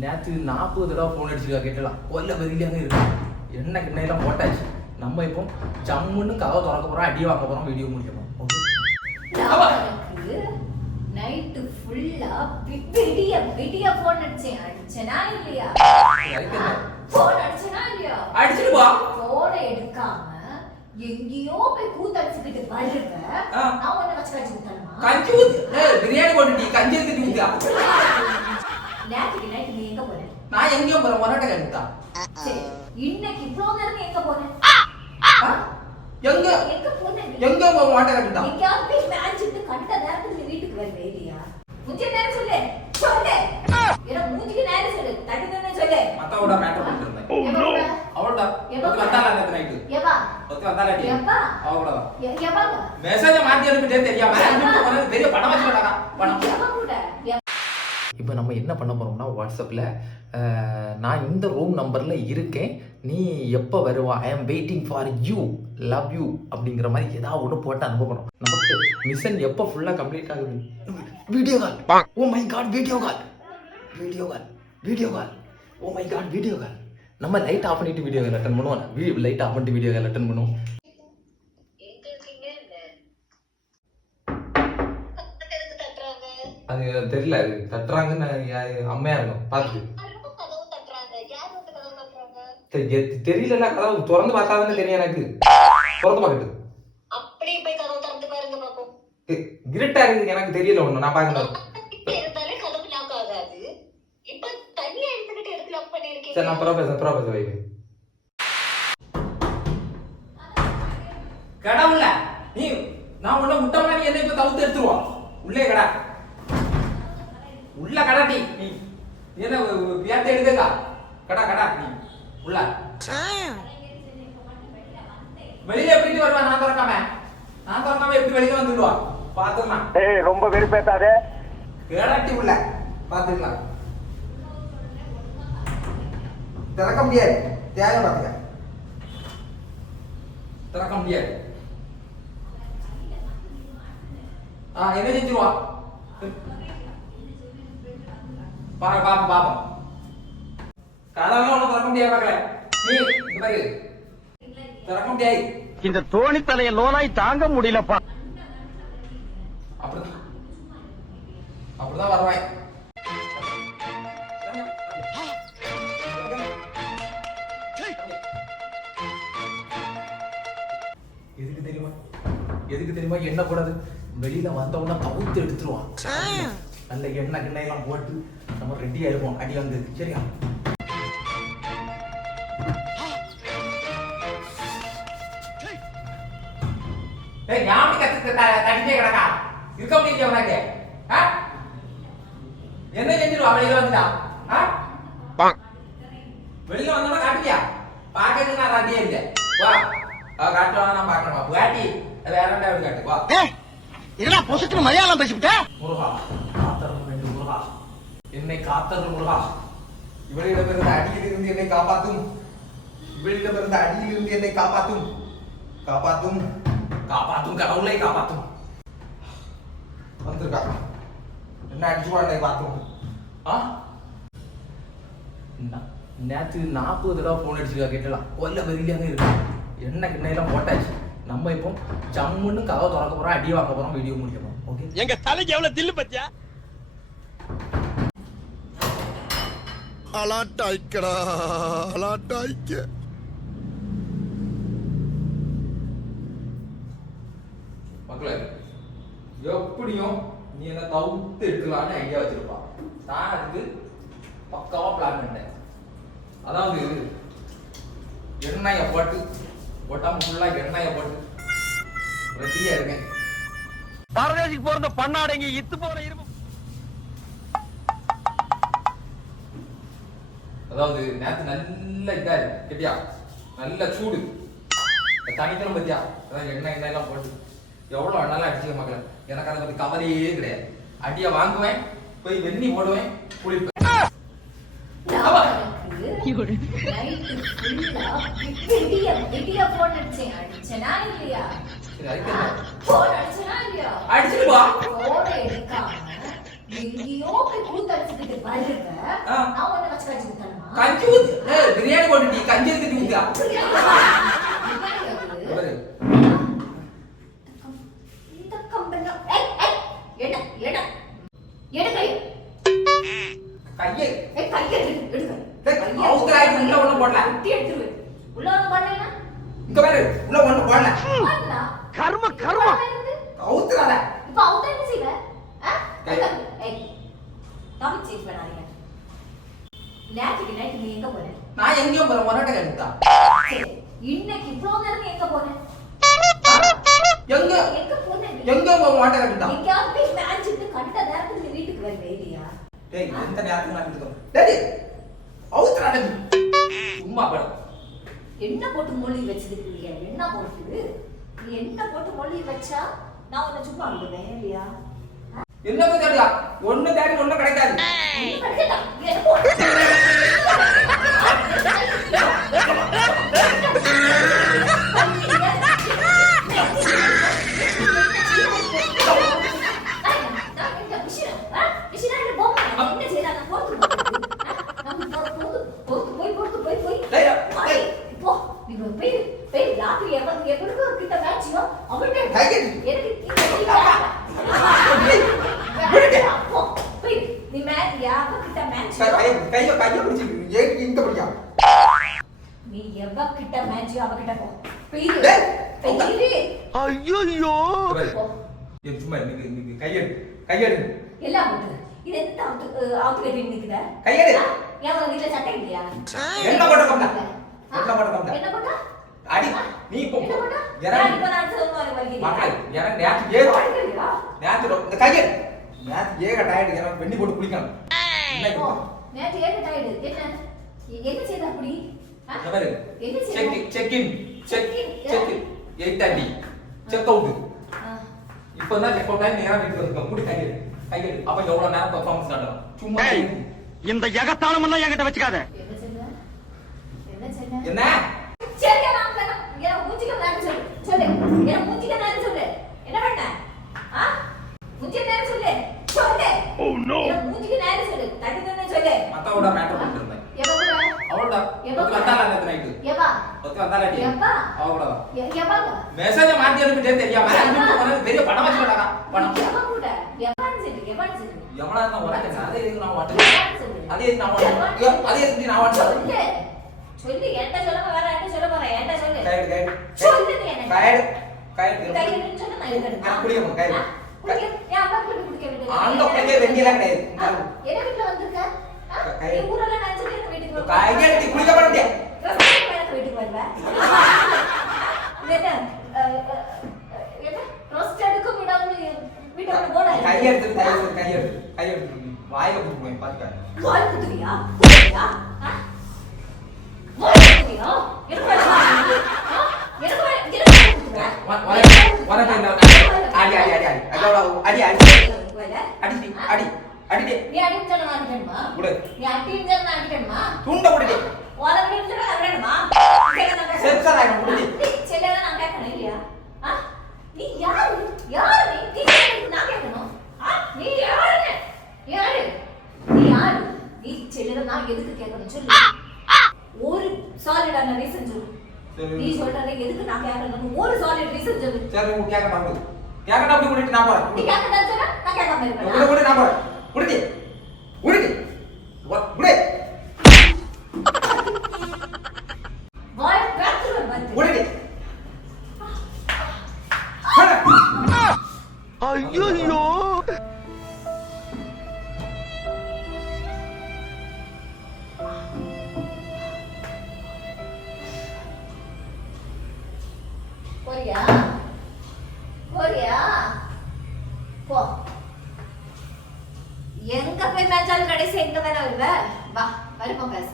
நேற்று 40 தடவை ஃபோன் அடிச்சுக்கா கேட்டலாம் கொல்ல வெறியிலாங்க இருக்கா எண்ணெய் கிண்ணையெல்லாம் போட்டாச்சு. நம்ம இப்போ ஜம்முன்னு கதவை திறக்க போகிறோம், அடி வாங்க போகிறோம், வீடியோ முடிக்கணும். நைட்டு ஃபுல்லா விடிய விடிய ஃபோன் அடிச்சேனா இல்லையா? ஃபோன் அடிச்சேனா இல்லையா? அடிச்சிட்டு வா. ஃபோனை எடுக்காம எங்கேயோ போய் கூத்தடிச்சுக்கிட்டு வருவ. நான் உன்னை வச்சு விட்டாலுமா? கஞ்சி ஊத்து. பிரியாணி போட்டுட்டி கஞ்சி எடுத்துட்டு ஊத்தியா? நேற்றுக்கு நைட்டு நீ எங்க போன? நான் எங்கேயும் போறேன், ஒன்னாட்ட கண்டுட்டா. சரி, இன்னைக்கு இவ்வளவு நேரம் எங்க போன? எங்க எங்க போன? எங்க போக மாட்டே கண்டுட்டா. எங்கயாவது போய் மேட்சிட்டு கண்ட நேரத்துக்கு நீ வீட்டுக்கு வருவே இல்லையா? முஞ்சி நேரம் சொல்லு சொல்லு. ஏன்னா மூஞ்சிக்கு நேரம் சொல்லு, தட்டுன்னு சொல்லு. மத்தவோட மேட்டர் பண்ணிட்டு இருந்தேன். அவளோட வந்தால நேத்து நைட்டு. ஏவா வந்தால டி. ஏவா அவளோட ஏவா மெசேஜ் மாத்தி அனுப்பிட்டே தெரியாம அனுப்பிட்டு போறது பெரிய படம் வச்சுட்டாடா படம். ஏவா கூட இப்போ நம்ம என்ன பண்ண போறோம்னா வாட்ஸ்அப்பில் நான் இந்த ரூம் நம்பரில் இருக்கேன், நீ எப்போ வருவா, I am waiting for you, love you அப்படிங்கிற மாதிரி ஏதாவது ஒன்று போட்டு அனுப்பணும். நமக்கு மிஷன் எப்போ ஃபுல்லாக கம்ப்ளீட் ஆகுது? Video call. Oh my god, video call, video call, video call, oh my god, video call. நம்ம லைட் ஆஃப் பண்ணிட்டு வீடியோ கால் அட்டன் பண்ணுவோம். லைட் ஆஃப் பண்ணிட்டு வீடியோ கால் அட்டன் பண்ணுவோம். அது தெரியல, அது தட்டுறாங்கன்னு அம்மையா இருக்கும் பார்த்துட்டு. தெரியல, கதவு திறந்து பார்த்தாதானே தெரியும் எனக்கு. திறந்து பார்க்கட்டு இருட்டா இருக்கு, எனக்கு தெரியல ஒண்ணு. நான் பார்க்கணும். சரி, நான் புறா பேச வைங்க. கடவுள நீ நான் உன்ன முட்டமா நீ என்ன இப்ப தவுத்து எடுத்துருவா. உள்ளே கடா, உள்ள கடாட்டி நீ என்ன வியாத்தி எடுக்கா? கடா கடா நீ உள்ள வெளியில எப்படி வருவா? நான் திறக்காம எப்படி வெளியில வந்துடுவா? பாத்துக்கலாம். ஏய் ரொம்ப வெறுப்பேத்தாதே. கடாட்டி உள்ள பாத்துக்கலாம். திறக்க முடியாது, தேவை பாத்துக்க. திறக்க முடியாது. என்ன செஞ்சிருவா? பாப்பா கதவெல்லாம் ஒண்ணு திறக்க முடியாது. பார்க்கல நீ இந்த மாதிரி திறக்க முடியாது. இந்த தோணி தலைய லோனாய் தாங்க முடியலப்பா. அப்படிதான் வருவாய். எதுக்கு தெரியுமா என்ன கூடாது? வெளியில வந்தவன கவுத்து எடுத்துருவான். நல்ல எண்ணெய் கிண்ணையெல்லாம் போட்டு நம்ம ரெடியா இருப்போம், அடி வந்து. சரியா? தடிச்சே கிடக்கா இருக்க முடியும் உனக்கு? என்ன செஞ்சிருவா? வெளியில வந்துட்டா வெளியில வந்தோட காட்டுவியா? பாக்கிறதுக்கு நான் ராட்டியே இல்லை. வா காட்டுவாங்க, நான் பாக்கணுமா? காட்டி வேற ரெண்டாவது காட்டு. வா என்ன பொசுக்கு மலையாளம் பேசிவிட்ட? முருகா காத்தரும் வேண்டும் முருகா, என்னை காத்தரும் முருகா. இவளிடமிருந்து அடியிலிருந்து என்னை காப்பாற்றும், இவளிடமிருந்து அடியிலிருந்து என்னை காப்பாற்றும், காப்பாற்றும், காப்பாற்றும், கடவுளை காப்பாற்றும். வந்திருக்கா என்ன அடிச்சுவா என்னை பார்த்தும். நேற்று 40 தடவை ஃபோன் அடிச்சுக்கா கேட்டலாம் கொல்ல வெறியிலாங்க இருக்கா எண்ணெய் கிண்ணையெல்லாம் போட்டாச்சு. நம்ம இப்போ ஜம்முன்னு கதவை திறக்க போறோம், அடி வாங்க போறோம், வீடியோ முடிக்கணும். ஓகே? எங்க தலைக்கு எவ்வளவு தில்லு பத்தியா? அலாட்டாய்க்கடா அலாட்டாய்க்க. மக்களே, எப்படியும் நீ என்ன தவுத்து எடுக்கலான்னு ஐடியா வச்சிருப்பா. நான் அதுக்கு பக்காவா பிளான் பண்ணேன். அதாவது எண்ணெயை போட்டு உடம்பு ஃபுல்லா எண்ணெயை போட்டு ரெடியா இருக்கேன். பரதேசிக்கு போற பண்ணாடைங்க இத்து போற இரும்பு. அதாவது நேற்று நல்ல இதா இருக்கு கேட்டியா, நல்ல சூடு தனித்தனம் பத்தியா. அதாவது எண்ணெய் எல்லாம் போட்டு எவ்வளவு எண்ணெய்லாம் அடிச்சுக்க மக்களே. எனக்கு அதை பத்தி கவலையே கிடையாது. அடியை வாங்குவேன், போய் வெண்ணி போடுவேன், குளிப்பேன். எங்கேயோ போய் கூத்தடிச்சுக்கிட்டு வருவ. நான் உன்னை பச்சை காய்ச்சி ஊத்தணுமா? கஞ்சி ஊத்து. ஏய் பிரியாணி போட்டுடி கஞ்சி ஊத்தி ஊத்தியா? பிரியாணி ஆகுது. பாரு. இந்த கம்பெனி எட எட எடு கை. கையை கையை எடு கை. டேய் அவுத்ராய் உள்ள ஒண்ணு போடல. குட்டி எடுத்துரு. உள்ள ஒண்ணு பண்ணேனா? இங்க பாரு உள்ள ஒண்ணு போடல. பண்ணா. கர்ம கர்ம அவுத்ராத. இப்ப அவுத்தா என்ன செய்வ? கை. ஏய். டாபிக் சேஞ்ச் பண்ணாதீங்க. நேத்து நீ எங்க போற? நான் எங்கேயும் போறேன் ஒரட்ட கேட்டா. சரி. இன்னைக்கு இவ்ளோ நேரம் நீ எங்க போற? எங்க எங்க போன? எங்க போற மாட்ட கேட்டா. எங்கயாவது போய் மேட்ச்க்கு கண்ட நேரத்துக்கு நீ வீட்டுக்கு வரவே இல்லையா? டேய் எந்த நேரத்துக்கு நான் வீட்டுக்கு வரேன். டேய் அவுத்ராத. சும்மா பாரு. என்ன போட்டு மொழி வச்சிருக்கீங்க? என்ன போட்டு? நீ என்ன போட்டு மொழி வச்சா நான் உன்னை சும்மா விடுவேன் இல்லையா? என்ன கேட்டியா? ஒண்ணு தேடி ஒண்ணு கிடைக்காது. நீ படிச்சடா. நீ என்ன போட்டு? கைய பிடிச்சி இங்க பிடிக்கா. நீ எவ்வளோ கிட்ட மேட்ச் அவகிட்ட போ. பெயிரு. டேய், பெயிரு. ஐயோ போ. ஏய் சும்மா நீ கையெடு. எல்லாம் போட்டு. இது என்ன அவுத்து கட்டி நிக்குத? கையெடு. ஏன் உங்க வீட்ல சட்டை இல்லையா? என்ன போட்ட கம்டா? என்ன போட்ட கம்டா? என்ன போட்டா? அடி நீ போ. என்ன போட்டா? இறங்கு. இப்ப நான் சொல்லுவாரு வலிக்குது. மக்கள் இறங்கு நேத்து ஏறு. வலிக்குதுடா. நேத்து இந்த கையெடு. நேத்து ஏக டயர்ட் எனக்கு வெண்ணி போட்டு குளிக்கணும். ஓ, நேத்து ஏக டயர்டு. என்ன செய்த அப்படி? இங்க பாரு. என்ன செய்த? Check in 8:30 check out. இப்போ தான் செக் அவுட் ஆகி நேரா வீட்டுக்கு வந்துட்டோம். முடி கையெடு. அப்ப எவ்வளவு நேரம் பெர்ஃபார்மன்ஸ் நடக்கும்? சும்மா இந்த எகத்தாளம் எல்லாம் என்கிட்ட வச்சுக்காத. என்ன செய்த? என்ன செய்த? என்ன? சரியா நான் வேணாம். ஏன் மூஞ்சிக்க நேரம் சொல்லு. சொல்லு. ஏன் மூஞ்சிக்க நேரம் சொல்லு. என்ன பண்ண? மூஞ்சிக்க நேரம் சொல்லு. சொல்லு. Oh no. ஏன் மூஞ்சிக்க நேரம் சொல்லு. தட்டுன்னு சொல்லு. மத்தவோட மேட்டர் பண்ணிருந்தேன். எவ கூட? அவளோட. ஒருத்தர் வந்தால நேத்து நைட். எவா? ஒருத்தர் வந்தாலடி. எவா? அவளோட. எவாங்க? மெசேஜ் மாத்தி அனுப்பிட்டே தெரியாம அனுப்பிட்டு உனக்கு பெரிய படம் வச்சுட்டாடா. படம். எவா கூட? எவான்னு சொல்லு. எவான்னு சொல்லு. எவனா இருந்தா உனக்கு அதே எதுக்கு நான் வாட்டேன். அதே எதுக்கு நான் வாட்டேன். அதே எதுக்கு நான் வாட்டேன். சொல்லு. சொல்லு. என்கிட்ட சொல்லாம வேற என்கிட்ட சொல்ல போறேன். என்கிட்ட சொல்லு. கைடு. சொல்லு நீ எனக்கு. கைடு. கையில சொன்னா நான் இருக்கணும். நான் குடிக்கணும் கைடு. என் அம்மா கிட்ட குடிக்க வேண்டியது. அங்க குடிக்க வெண்ணிலாம் கிடையாது. என்ன வீட்டுல வந்திருக்க? நீ ஊரெல்லாம் நினைச்சிட்டு எங்க வீட்டுக்கு வர? கையெடுத்து குடிக்க போற முடியாது. வீட்டுக்கு வருவ? என்ன ரோஸ்ட் எடுக்க விடாம வீட்டுக்கு போட கையெடுத்து வாயில போய் பாத்துக்க. வாய் குத்துறியா? குத்துறியா? வாய் குத்துறியா? எனக்கு நீ அடின்னு சொன்னா நான் அடிக்கணுமா? நீ அடின்னு சொன்னா நான் அடிக்கணுமா? உலகன்னு சொன்னா நான் அடிக்கணுமா? செல்லதான் நான் கேட்கணும் இல்லையா? நீ யாரு? யாரு நீ? நான் கேட்கணும். நீ யாரு? யாரு? நீ யாரு? நீ செல்லதான் நான் எதுக்கு கேட்கணும் சொல்லு. ஒரு சாலிடான ரீசன் சொல்லு. நீ சொல்றத எதுக்கு நான் கேட்கணும்? ஒரு சாலிட் ரீசன் சொல்லு. சரி உங்க கேக்கடா அப்படி கூட்டிட்டு நான் போறேன். நீ கேட்கறதா சொன்னா நான் கேட்காம இருப்பேன். உள்ள நான் போறேன். குடிடி. வாய் பேத்துற வந்து. குடிடி. ஐயோ போறியா? போ. எங்க போய் மேட்சாலும் கடைசி எங்க தானே வருவ? வா வருமா பேச.